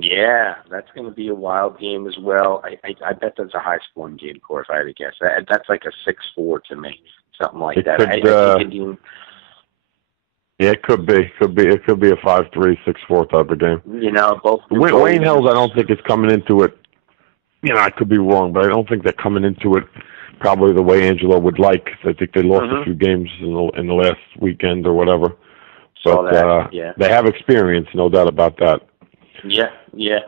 Yeah, that's going to be a wild game as well. I bet that's a high-scoring game, Cory, if I had to guess. That's like a 6-4 to me, something like that. Yeah, it could be. It could be a 5-3, 6-4 type of game. Both. Wayne Hills, I don't think is coming into it. I could be wrong, but I don't think they're coming into it probably the way Angelo would like. I think they lost a few games in the last weekend or whatever. But they have experience, no doubt about that. Yeah.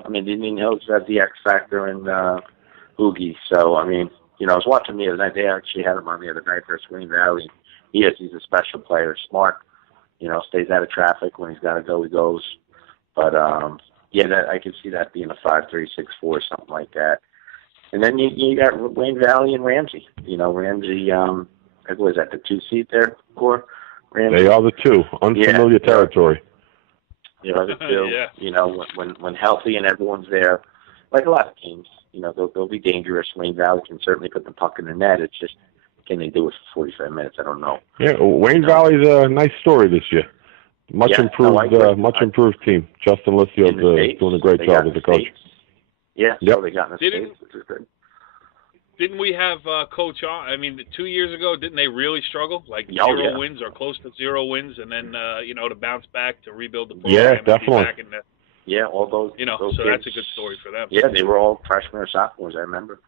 I mean, the Indian Hills have the X factor in Oogie. So, I mean, I was watching the other night. They actually had him on the other night for Green Valley. He's a special player, smart. Stays out of traffic. When he's got to go, he goes. But, I could see that being a 5-3, 6-4, something like that. And then you got Wayne Valley and Ramsey. Ramsey, what is that, the 2 seed there, Core? Ramsey? They are the 2. Unfamiliar territory. The 2. When healthy and everyone's there, like a lot of teams, they'll be dangerous. Wayne Valley can certainly put the puck in the net. It's just, can they do it for 45 minutes? I don't know. Yeah, Wayne Valley's a nice story this year. Much improved team. Justin Lissio's doing a great job as a coach. Yeah, yep. So they got in the States, which is good. Didn't we have Coach on? I mean, 2 years ago, didn't they really struggle? Like 0 wins or close to 0 wins, and then to bounce back to rebuild the program. Yeah, definitely. All those. So kids, that's a good story for them. Yeah, they were all freshmen or sophomores. I remember.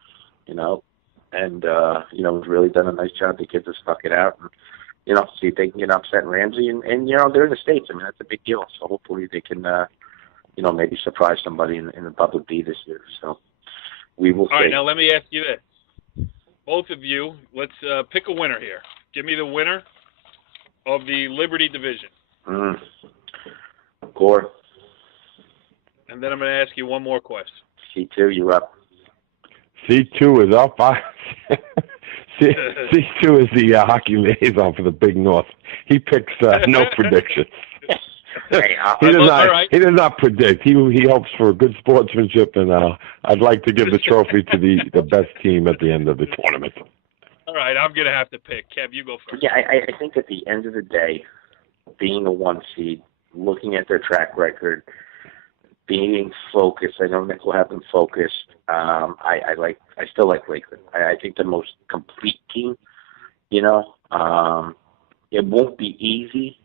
And was really done a nice job. The kids have stuck it out, and see if they can get upset in Ramsey, and they're in the States. I mean, that's a big deal. So hopefully they can maybe surprise somebody in the public B this year. So we will see. All right, now let me ask you this. Both of you, let's pick a winner here. Give me the winner of the Liberty Division. Core. And then I'm going to ask you one more question. C2, you're up. C2 is up. C2 is the hockey liaison for the Big North. He picks no predictions. He does not predict. He hopes for good sportsmanship, and I'd like to give the trophy to the best team at the end of the tournament. All right, I'm going to have to pick. Kev, you go first. Yeah, I think at the end of the day, being a 1 seed, looking at their track record, being focused, I know Nick will have them focused. I still like Lakeland. I think the most complete team. It won't be easy,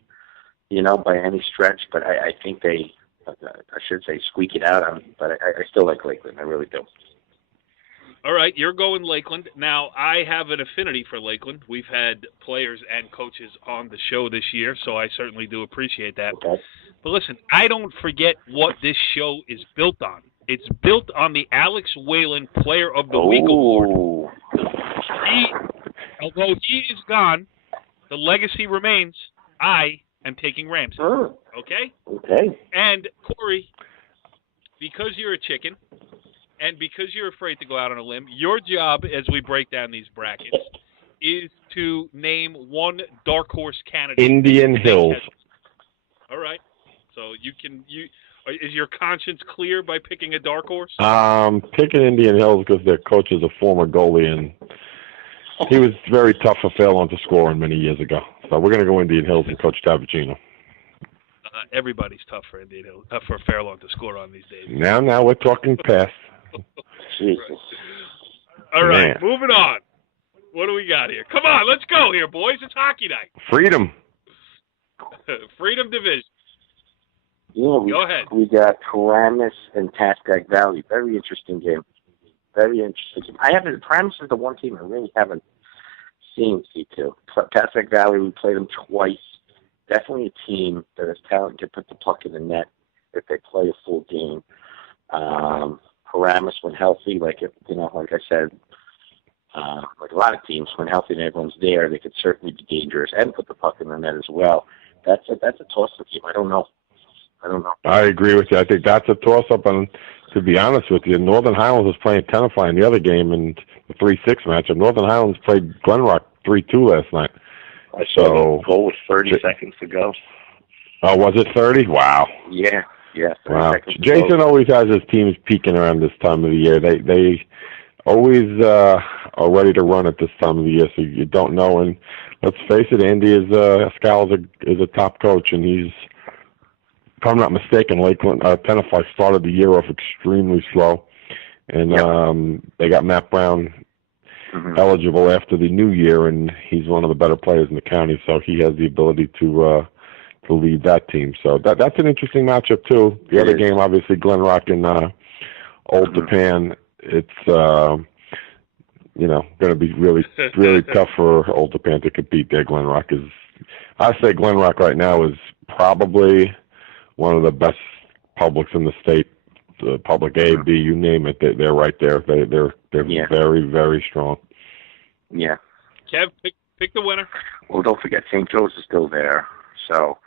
by any stretch, but I think they, I should say, squeak it out. But I still like Lakeland. I really do. All right, you're going Lakeland. Now, I have an affinity for Lakeland. We've had players and coaches on the show this year, so I certainly do appreciate that. Okay. But listen, I don't forget what this show is built on. It's built on the Alex Whalen Player of the Week Award. Although he is gone, the legacy remains. I am taking Ramsey. Okay? Okay. And, Cory, because you're a chicken and because you're afraid to go out on a limb, your job as we break down these brackets is to name one dark horse candidate. Indian Hills. All right. So is your conscience clear by picking a dark horse? Picking Indian Hills because their coach is a former goalie, and he was very tough for Fairlawn to score in many years ago. So we're going to go Indian Hills and Coach Davicino. Everybody's tough for Indian Hills, for Fairlawn to score on these days. Now we're talking past. Jesus. All right, moving on. What do we got here? Come on, let's go here, boys. It's hockey night. Freedom. Freedom Division. Yeah, go ahead. We got Paramus and Pascack Valley. Very interesting game. Very interesting. Paramus is the one team I really haven't seen C2. Pascack Valley, we played them twice. Definitely a team that has talent to put the puck in the net if they play a full game. Paramus, when healthy, like I said, like a lot of teams, when healthy and everyone's there, they could certainly be dangerous and put the puck in the net as well. That's a toss-up game. I don't know. I agree with you. I think that's a toss-up, and to be honest with you, Northern Highlands was playing Tenafly in the other game in the 3-6 matchup. Northern Highlands played Glenrock 3-2 last night. I saw the goal with 30 seconds to go. Oh, was it 30? Wow. Yeah. Wow. Jason always has his teams peaking around this time of the year. They always are ready to run at this time of the year, so you don't know. And let's face it, Andy Scal is a top coach, and he's if I'm not mistaken, Lakeland Tenafly started the year off extremely slow, and they got Matt Brown eligible after the new year, and he's one of the better players in the county, so he has the ability to lead that team. So that's an interesting matchup too. The other game, obviously, Glen Rock and Old Japan. It's going to be really tough for Old Japan to compete there. Glen Rock is, I say, Glen Rock right now is probably one of the best publics in the state. The public A, B, you name it, they're right there. They're very, very strong. Yeah. Kev, pick the winner. Well, don't forget St. Joe's is still there. So,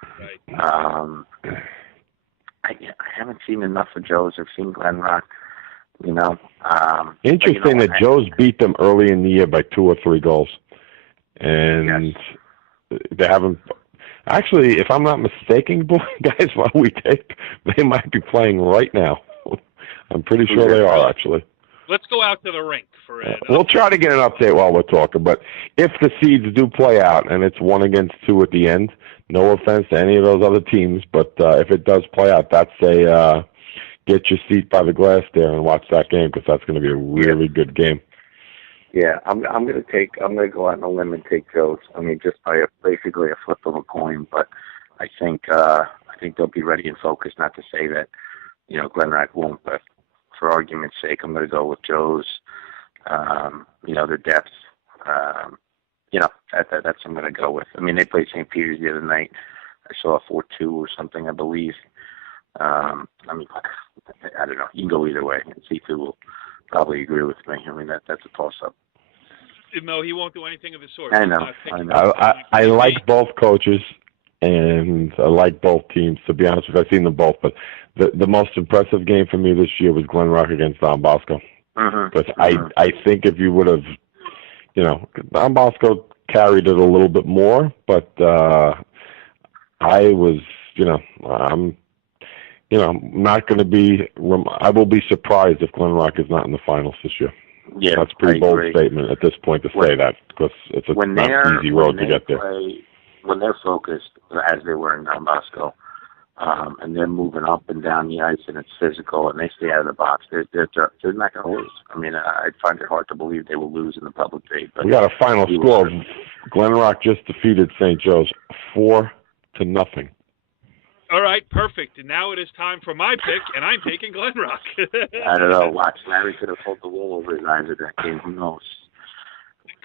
I haven't seen enough of Joe's. I've seen Glen Rock. Interesting that Joe's beat them early in the year by 2 or 3 goals, and they haven't. Actually, if I'm not mistaken, guys, while we take, they might be playing right now. I'm pretty sure they are, actually. Let's go out to the rink for it. We'll try to get an update while we're talking, but if the seeds do play out and it's 1 against 2 at the end, no offense to any of those other teams, but if it does play out, that's a get your seat by the glass there and watch that game, because that's going to be a really good game. Yeah, I'm going to go out on a limb and take Joe's. I mean, just by basically a flip of a coin, but I think they'll be ready and focused. Not to say that Glen Rock won't, but for argument's sake, I'm going to go with Joe's. Their depth. That's what I'm going to go with. I mean, they played St. Peter's the other night. I saw a 4-2 or something, I believe. I don't know. You can go either way, and C2 will probably agree with me. I mean, that's a toss-up. No, he won't do anything of the sort. I know. I like both coaches, and I like both teams, to be honest with you. I've seen them both, but the most impressive game for me this year was Glen Rock against Don Bosco. Because I think if you would have, Don Bosco carried it a little bit more, but I was, I'm not going to be. I will be surprised if Glen Rock is not in the finals this year. Yeah, that's a pretty bold statement at this point to say that, because it's a not easy road to get there. When they're focused, as they were in Don Bosco, and they're moving up and down the ice, and it's physical, and they stay out of the box, they're not going to lose. I mean, I find it hard to believe they will lose in the public date. But we got a final score. Glen Rock just defeated St. Joe's 4-0. All right, perfect. And now it is time for my pick, and I'm taking Glen Rock. I don't know. Watch, Larry could have pulled the wool over his eyes at that game. Who knows?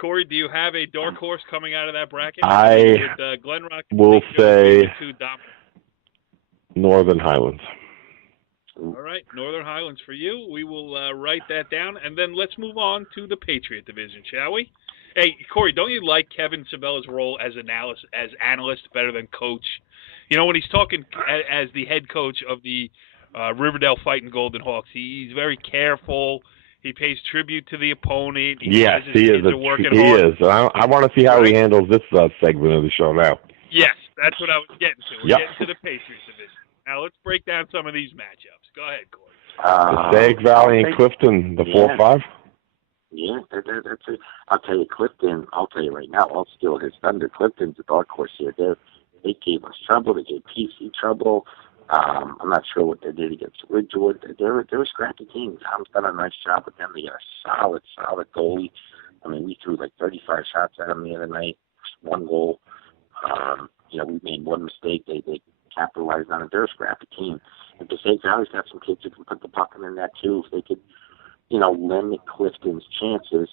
Corey, do you have a dark horse coming out of that bracket? Glen Rock will say Northern Highlands. All right, Northern Highlands for you. We will write that down, and then let's move on to the Patriot division, shall we? Hey, Corey, don't you like Kevin Sabella's role as analyst better than coach? When he's talking as the head coach of the Riverdale Fighting Golden Hawks, he's very careful. He pays tribute to the opponent. Yes, he is. He is. I want to see how he handles this segment of the show now. Yes, that's what I was getting to. We're getting to the Patriots division. Now let's break down some of these matchups. Go ahead, Corey. Passaic Valley and Clifton, the 4-5. Yeah, that's it. I'll tell you, Clifton. I'll tell you right now. I'll steal his thunder. Clifton's a dark horse here. They gave us trouble. They gave PC trouble. I'm not sure what they did against Ridgewood. They're a scrappy team. Tom's done a nice job with them. They got a solid goalie. I mean, we threw like 35 shots at them the other night. 1 goal. We made one mistake. They capitalized on it. They're a scrappy team. And Passaic Valley's got some kids who can put the puck in that too. If they could, limit Clifton's chances,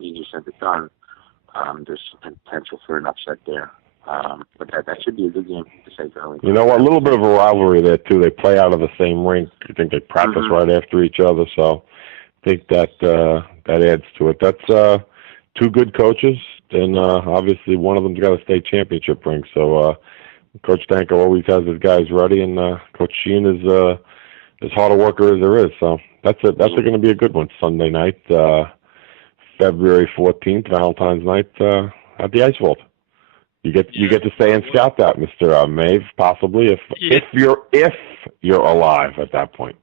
easier said than done. There's some potential for an upset there. But that should be a good game to say Valley. A little bit of a rivalry there too. They play out of the same rink. I think they practice right after each other, so I think that adds to it. That's 2 good coaches, and obviously one of them's got a state championship ring. So Coach Danko always has his guys ready, and Coach Sheehan is as hard a worker as there is. So that's going to be a good one. Sunday night, February 14th, Valentine's night at the Ice Vault. You get to stay and scout that, Mr. Maeve, possibly if you're alive at that point.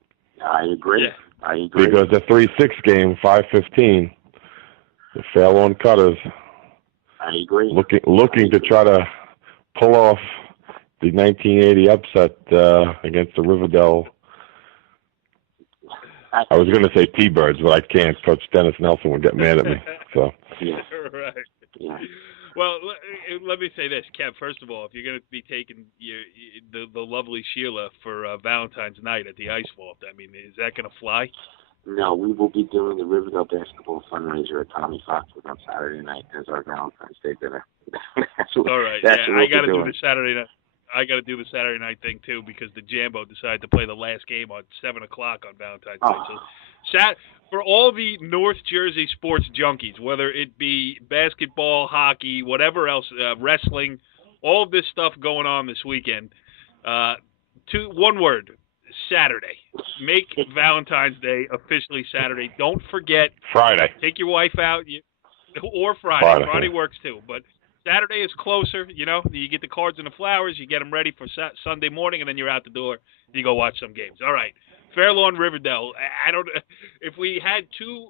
I agree. Yeah. I agree. Because the 3-6 game, 5:15, the fail on cutters. I agree. Looking to try to pull off the 1980 upset against the Riverdale. I was going to say T-Birds, but I can't. Coach Dennis Nelson would get mad at me. So. Yeah. Right. Yeah. Well, let me say this, Kev. First of all, if you're going to be taking the lovely Sheila for Valentine's night at the Ice Vault, I mean, is that going to fly? No, we will be doing the Riverdale basketball fundraiser at Tommy Foxwood on Saturday night as our Valentine's Day dinner. All right. I got to do the Saturday night. I got to do the Saturday night thing too because the Jambo decided to play the last game at 7 o'clock on Valentine's Day. So, for all the North Jersey sports junkies, whether it be basketball, hockey, whatever else, wrestling, all of this stuff going on this weekend. One word: Saturday. Make Valentine's Day officially Saturday. Don't forget Friday. Take your wife out, or Friday. Friday works too, but. Saturday is closer, you know. You get the cards and the flowers, you get them ready for Sunday morning, and then you're out the door. You go watch some games. All right, Fair Lawn Riverdale. I don't. If we had two,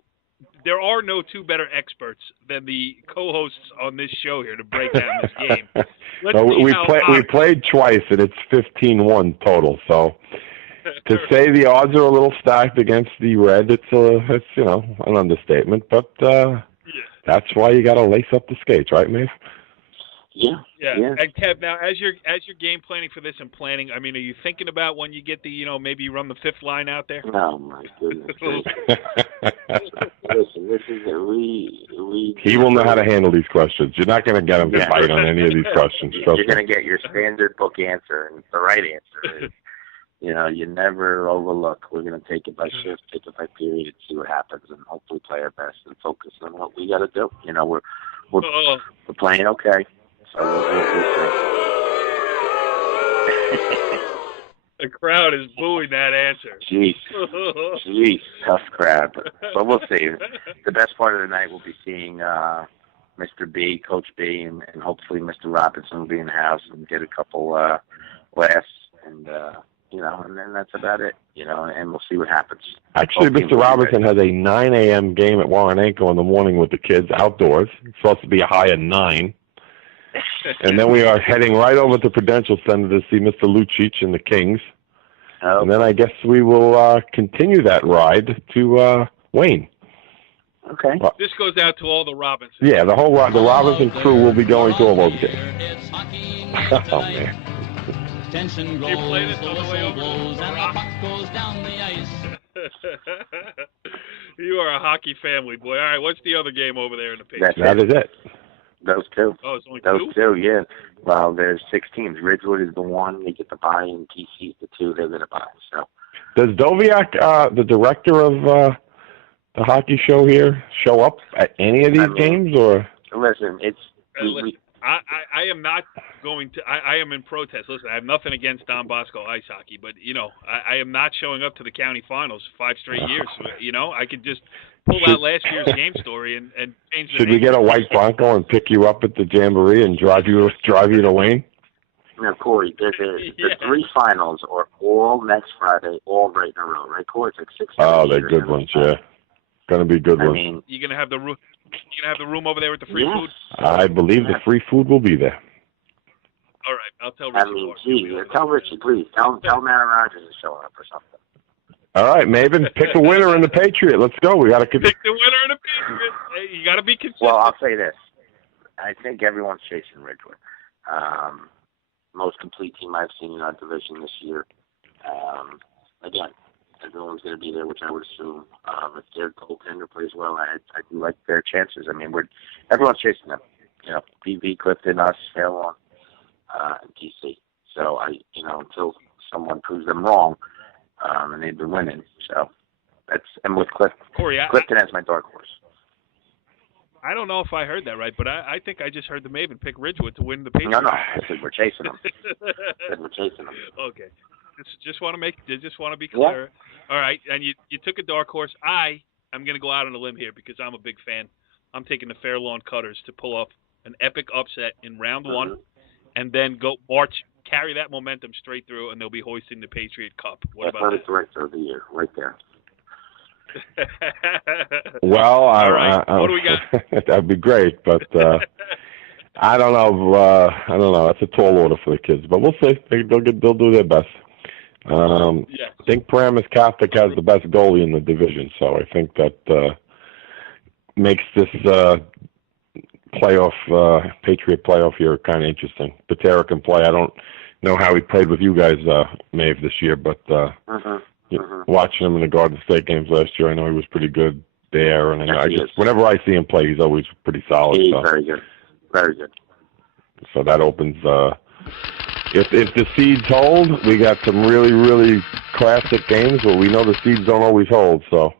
there are no two better experts than the co-hosts on this show here to break down this game. We played twice, and it's 15-1 total. So to say the odds are a little stacked against the Red, it's an understatement. But that's why you got to lace up the skates, right, Maeve? Yeah. And Kev, now as you're game planning for this and planning, I mean, are you thinking about when you get the, maybe you run the fifth line out there? Oh my goodness! Listen, this is He will know how to handle these questions. You're not going to get him to bite on any of these questions. You're going to get your standard book answer, and the right answer is, you never overlook. We're going to take it by shift, take it by period, see what happens, and hopefully play our best and focus on what we got to do. We're playing okay. So we'll see. The crowd is booing that answer. Jeez, tough crowd. But we'll see. The best part of the night will be seeing Mr. B, Coach B, and hopefully Mr. Robinson will be in the house and get a couple laughs, and then that's about it. And we'll see what happens. Actually, Mr. Robinson has a 9 a.m. game at Warrenanko in the morning with the kids outdoors. It's supposed to be a high of 9. And then we are heading right over to Prudential Center to see Mr. Lucic and the Kings. Oh. And then I guess we will continue that ride to Wayne. Okay. Well, this goes out to all the Robinsons. Yeah, the Robinson crew will be going to all those games. Oh, man. Tension grows, the whistle blows, and the puck goes down the ice. You are a hockey family, boy. All right, what's the other game over there in the Patriot? That is it. Those two. Oh, it's only those two, yeah. Well, there's 6 teams. Ridgewood is the one. They get the bye, and TC is the 2. They're going to buy. So, does Doviak, the director of the hockey show here, show up at any of these games? Or listen, I am not going to. I am in protest. Listen, I have nothing against Don Bosco ice hockey, but I am not showing up to the county finals 5 straight years. I could just pull out last year's game story and change the Should we get a white Bronco and pick you up at the Jamboree and drive you to Wayne? Now, Cory, the 3 finals are all next Friday, all right in a row, right, Cory? It's like 6. Oh, they're good ones, yeah. Going to be good ones. I mean, you're going to have the room. You gonna have the room over there with the free food? I believe the free food will be there. All right, I'll tell Richie. Tell Richie, please. Tell Mara Rogers is showing up or something. All right, Maven, pick a winner in the Patriot. Let's go. We got to pick the winner in the Patriot. Hey, you got to be consistent. Well, I'll say this. I think everyone's chasing Ridgewood. Most complete team I've seen in our division this year. Again, everyone's going to be there, which I would assume. If their goaltender plays well, I do like their chances. I mean, everyone's chasing them. PV, Clifton, us, Fairlawn, and DC. So until someone proves them wrong, and they've been winning. So and with Cory, Clifton as my dark horse. I don't know if I heard that right, but I think I just heard the Maven pick Ridgewood to win the Patriot. No, I said we're chasing them. Okay. Just want to be clear. Yeah. All right, and you took a dark horse. I'm going to go out on a limb here because I'm a big fan. I'm taking the Fair Lawn Cutters to pull off an epic upset in round 1, and then carry that momentum straight through, and they'll be hoisting the Patriot Cup. What about that? Director of the year, right there. Well, all right. What do we got? That'd be great, but I don't know. I don't know. That's a tall order for the kids, but we'll see. They'll do their best. I think Paramus Catholic has the best goalie in the division, so I think that makes this Patriot playoff year kind of interesting. Patera can play. I don't know how he played with you guys, Maeve, this year, but watching him in the Garden State games last year, I know he was pretty good there. And whenever I see him play, he's always pretty solid. He's very good. Very good. So that opens. If the seeds hold, we got some really, really classic games, but we know the seeds don't always hold. So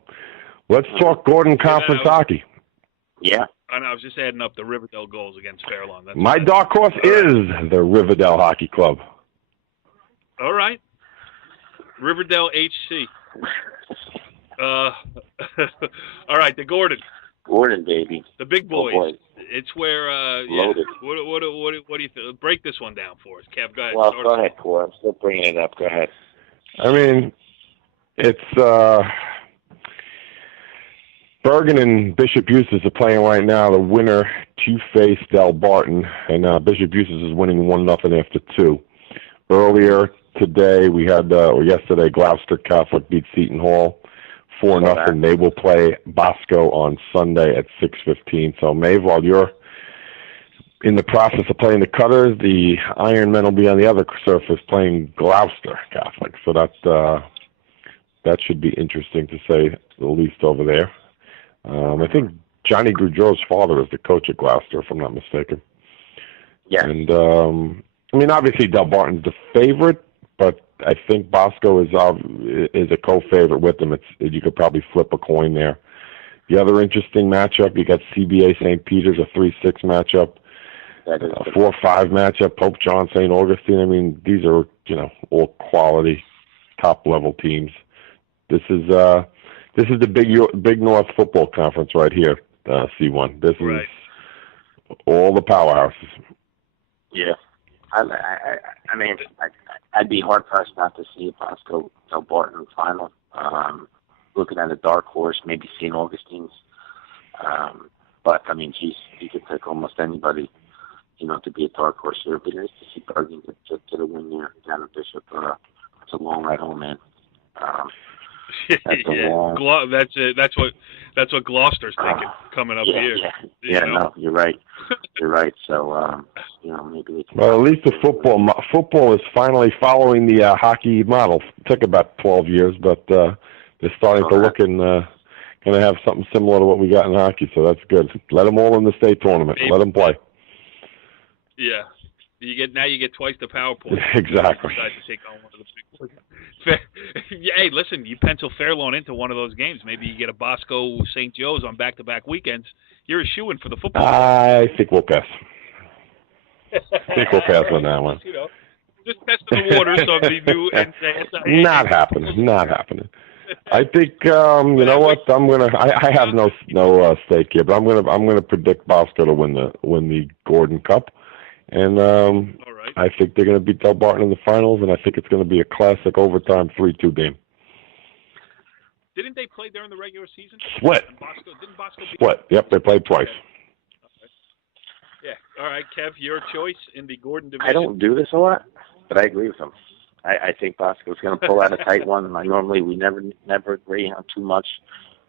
let's talk Gordon Conference hockey. Yeah. I was just adding up the Riverdale goals against Fairlawn. My dark horse is the Riverdale Hockey Club. All right. Riverdale HC. All right, the Gordon. Gordon, baby. The big boys. Oh, boy. It's where, Loaded. What do you think? Break this one down for us, Kev. Go ahead. Well, go ahead, Cory. I'm still bringing it up. Go ahead. I mean, it's Bergen and Bishop Eustace are playing right now. The winner to face Dell Barton, and Bishop Eustace is winning 1-0 after 2. Earlier today, we had or yesterday, Gloucester Catholic beat Seton Hall 4-0. They will play Bosco on Sunday at 6:15. So, Maeve, while you're in the process of playing the Cutters, the Iron Men will be on the other surface playing Gloucester Catholic. So that should be interesting to say the least over there. I think Johnny Goudreau's father is the coach at Gloucester, if I'm not mistaken. Yeah. And, I mean, obviously Del Barton's the favorite, but I think Bosco is a co-favorite with them. You could probably flip a coin there. The other interesting matchup, you got CBA St. Peter's, a 3-6 matchup. A 4-5 matchup, Pope John St. Augustine. I mean, these are, all quality, top-level teams. This is the Big North Football Conference right here, C1. This is all the powerhouses. Yeah. I mean, I'd be hard-pressed not to see a Bosco Del Barton final. Looking at a dark horse, maybe St. Augustine's. But, I mean, geez, you could pick almost anybody, to be a dark horse here. It'd be nice to see Bergen get a win there down at Bishop. It's a long ride home, man. That's what Gloucester's thinking coming up here. No, you're right. You're right. So, maybe they can. Well, at least the football is finally following the hockey model. It took about 12 years, but they're starting to look and going to have something similar to what we got in hockey. So that's good. Let them all in the state tournament. Let them play. Yeah. You get twice the power point. Exactly. To take on one of the hey, listen, you pencil Fairlawn into one of those games. Maybe you get a Bosco St. Joe's on back-to-back weekends. You're a shoo-in for the football. I think we'll pass. On that one. Just testing the waters of the new NCAA. Not happening. I think you know what? I have no stake here, but I'm gonna predict Bosco to win the Gordon Cup. And I think they're going to beat Del Barton in the finals, and I think it's going to be a classic overtime 3-2 game. Didn't they play during the regular season? Split. Didn't Bosco beat Split. Yep, they played twice. Okay. Yeah. All right, Kev, your choice in the Gordon division. I don't do this a lot, but I agree with him. I think Bosco's going to pull out a tight one. We never agree on too much.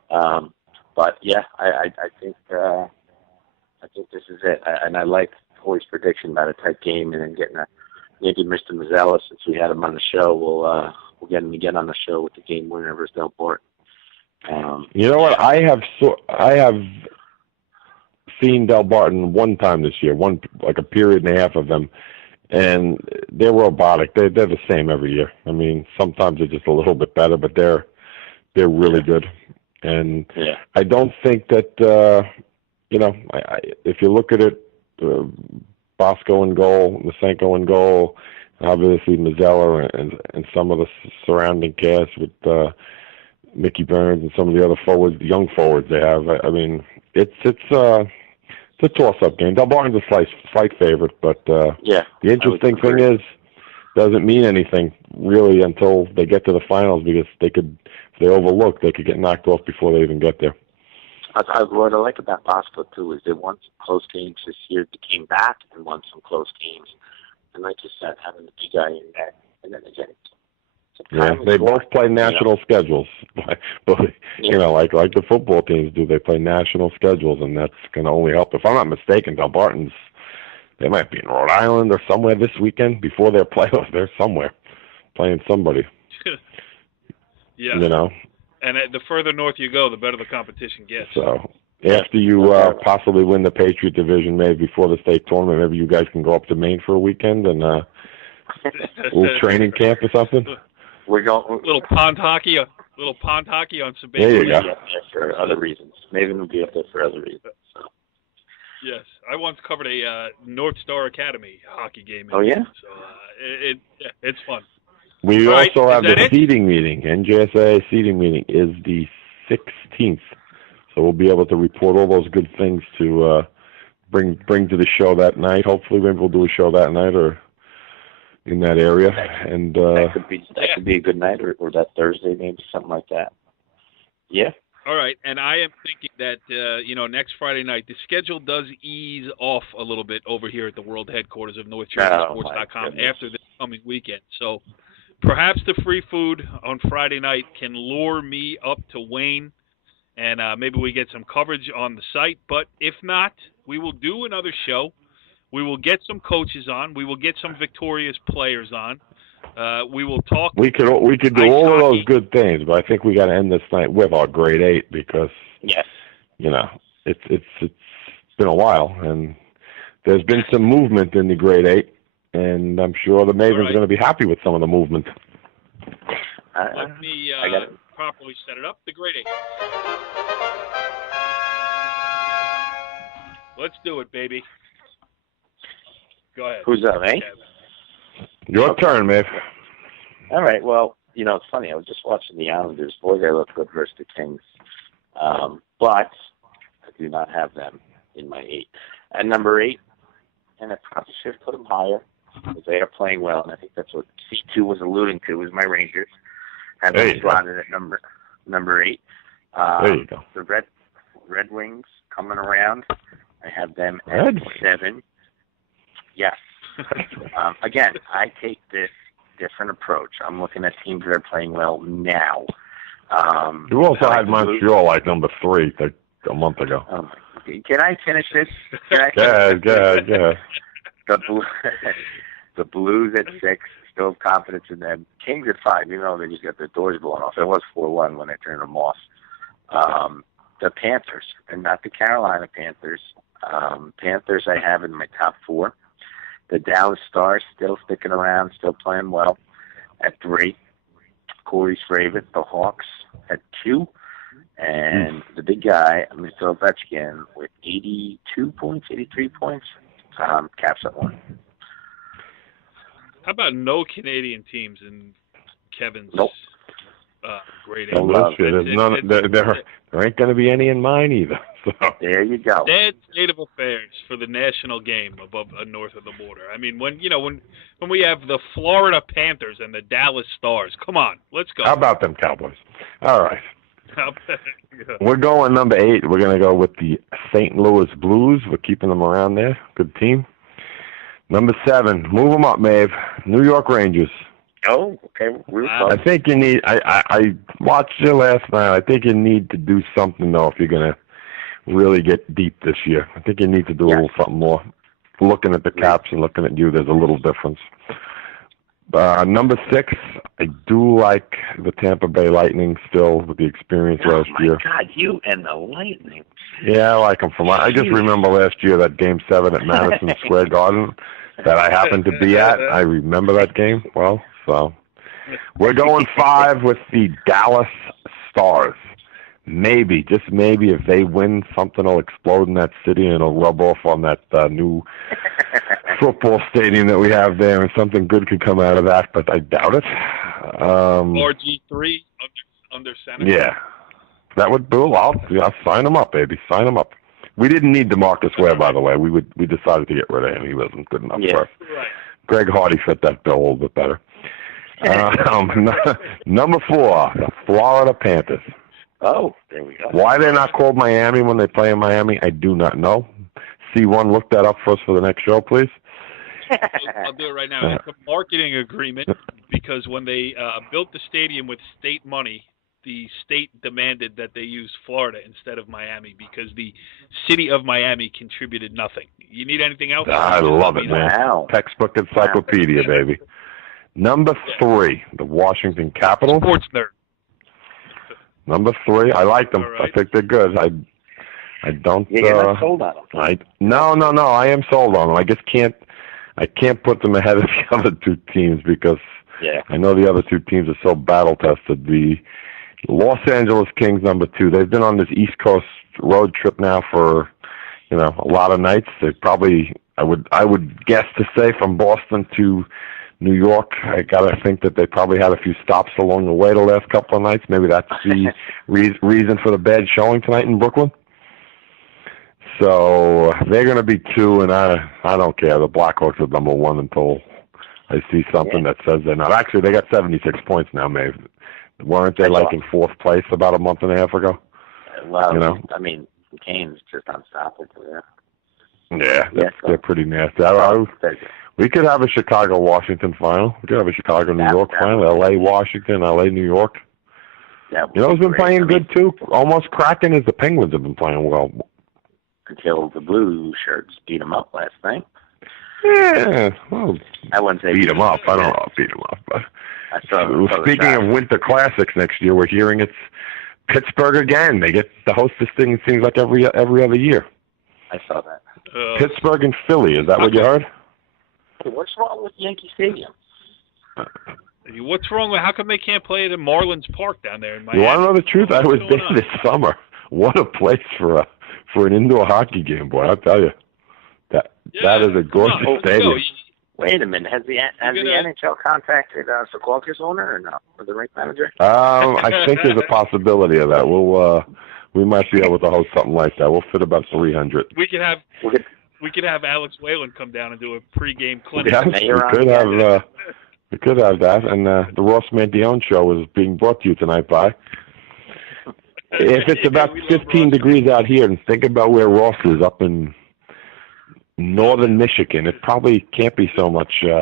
But yeah, I think this is it. And I like Cory's prediction about a tight game, and then getting maybe Mr. Mazzella, since we had him on the show, we'll get him again on the show with the game winner versus Del Barton. You know what? I have seen Del Barton one time this year, like a period and a half of them, and they're robotic. They're the same every year. I mean, sometimes they're just a little bit better, but they're really good. And I don't think that if you look at it. Bosco in goal, Masenko in goal, obviously Mazzella and some of the surrounding cast with Mickey Burns and some of the other young forwards they have. I mean, it's a toss-up game. Del Barton's a slight favorite, but the interesting thing is, doesn't mean anything really until they get to the finals, because if they overlook, they could get knocked off before they even get there. What I like about Bosco, too, is they won some close games this year. They came back and won some close games. And like you said, having the big guy in there. And then again, they both play national schedules. But, like the football teams do, they play national schedules, and that's going to only help. If I'm not mistaken, Delbarton's, they might be in Rhode Island or somewhere this weekend before their playoffs. They're somewhere playing somebody. Yeah. And the further north you go, the better the competition gets. So after you possibly win the Patriot division, maybe before the state tournament, maybe you guys can go up to Maine for a weekend and a little training camp or something. We're going little pond hockey on Sabella. There you go. For other reasons. Maybe we'll be up there for other reasons. So. Yes, I once covered a North Star Academy hockey game. Oh yeah. So it's fun. We also have the seating meeting. NJSA seating meeting is the 16th, so we'll be able to report all those good things to bring to the show that night. Hopefully, maybe we'll do a show that night or in that area. And that could be a good night, or that Thursday, maybe something like that. Yeah. All right, and I am thinking that next Friday night the schedule does ease off a little bit over here at the world headquarters of NorthJerseySports.com after this coming weekend. So perhaps the free food on Friday night can lure me up to Wayne, and maybe we get some coverage on the site. But if not, we will do another show. We will get some coaches on. We will get some victorious players on. We will talk. We could do all of those good things, but I think we got to end this night with our grade 8 because it's been a while and there's been some movement in the grade 8, and I'm sure the Mavens are going to be happy with some of the movement. Let me properly set it up. The grade 8. Let's do it, baby. Go ahead. Who's up, eh? Your turn, Maeve. All right. Well, it's funny. I was just watching the Islanders. Boy, they look good versus the Kings. But I do not have them in my 8. At number 8, and I probably should have put them higher because they are playing well, and I think that's what C2 was alluding to, was my Rangers. Have them slotted at number 8. There you go. The Red Wings coming around. I have them at 7. Yes. Again, I take this different approach. I'm looking at teams that are playing well now. You also had Montreal like number 3 a month ago. Can I finish this? Yeah. The Blues at 6, still have confidence in them. Kings at 5, even though they just got their doors blown off. It was 4-1 when they turned them off. The Panthers, and not the Carolina Panthers. Panthers I have in my top 4. The Dallas Stars still sticking around, still playing well at 3. Cory's favorite, the Hawks at 2. And the big guy, Mr. Ovechkin, with 82 points, 83 points, caps at 1. How about no Canadian teams in Kevin's grade 8? There ain't going to be any in mine either. So. There you go. Dead state of affairs for the national game above north of the border. I mean, when we have the Florida Panthers and the Dallas Stars, come on, let's go. How about them Cowboys? All right. We're going number 8. We're going to go with the St. Louis Blues. We're keeping them around there. Good team. Number 7, move them up, Maeve. New York Rangers. Oh, okay. I think you need. I watched you last night. I think you need to do something though if you're gonna really get deep this year. I think you need to do a little something more. Looking at the Caps and looking at you, there's a little difference. Number 6, I do like the Tampa Bay Lightning still with the experience last year. Oh my God, you and the Lightning. Yeah, I like them. I just remember last year that Game 7 at Madison Square Garden that I happened to be at. I remember that game well. So we're going 5 with the Dallas Stars. Maybe, just maybe, if they win, something will explode in that city and it'll rub off on that new football stadium that we have there, and something good could come out of that, but I doubt it. RG3 under center. Yeah. That would do. I'll sign him up, baby. Sign him up. We didn't need DeMarcus Ware, by the way. We decided to get rid of him. He wasn't good enough for us. Right. Greg Hardy fit that bill a little bit better. Number 4, the Florida Panthers. Oh, there we go. Why they're not called Miami when they play in Miami, I do not know. C1, look that up for us for the next show, please. I'll do it right now. It's a marketing agreement because when they built the stadium with state money, the state demanded that they use Florida instead of Miami because the city of Miami contributed nothing. You need anything else? I love it, man. Wow. Textbook encyclopedia, baby. Number 3, the Washington Capitals. Sports nerd. Number 3, I like them. Right. I think they're good. I don't. Yeah, you're not sold on them. No. I am sold on them. I just can't put them ahead of the other two teams because I know the other two teams are so battle tested. The Los Angeles Kings, number 2. They've been on this East Coast road trip now for a lot of nights. They probably I would guess to say from Boston to New York. I gotta think that they probably had a few stops along the way the last couple of nights. Maybe that's the reason for the bad showing tonight in Brooklyn. So they're going to be 2, and I don't care. The Blackhawks are number 1 until I see something that says they're not. Actually, they got 76 points now, Maeve. Weren't they in 4th place about a month and a half ago? Well, I mean, the Canes just unstoppable. Yeah, they're pretty nasty. We could have a Chicago-Washington final. We could have a Chicago-New York final. L.A.-Washington, L.A.-New York. Who's been playing good, too? Almost cracking as the Penguins have been playing well. Until the blue shirts beat them up last night. Yeah, well, I wouldn't say beat them up. I don't know, beat them up. But speaking of Winter Classics next year, we're hearing it's Pittsburgh again. They get to host this thing. It seems like every other year. I saw that. Pittsburgh and Philly. Is that what you heard? Hey, what's wrong with Yankee Stadium? What's wrong with? How come they can't play it in Marlins Park down there in Miami? You want to know the truth? I was there this summer. What a place for an indoor hockey game, boy! I'll tell you, that is a gorgeous stadium. Wait a minute, has the NHL contacted Secaucus owner or no, or the rink manager? I think there's a possibility of that. We might be able to host something like that. We'll fit about 300. We could have Alex Whalen come down and do a pregame clinic. Yes, we could have that. And the Ross Mandione show is being brought to you tonight by. If it's about 15 degrees out here, and think about where Ross is up in northern Michigan, it probably can't be so much better.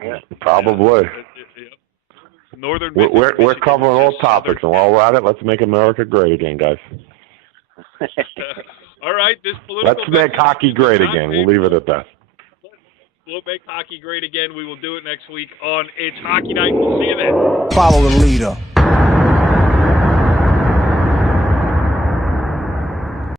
Yeah. Probably. Northern we're covering all topics, and while we're at it, let's make America great again, guys. All right, let's make hockey great again. We'll leave it at that. We'll make hockey great again. We will do it next week on It's Hockey Night. We'll see you then. Follow the leader.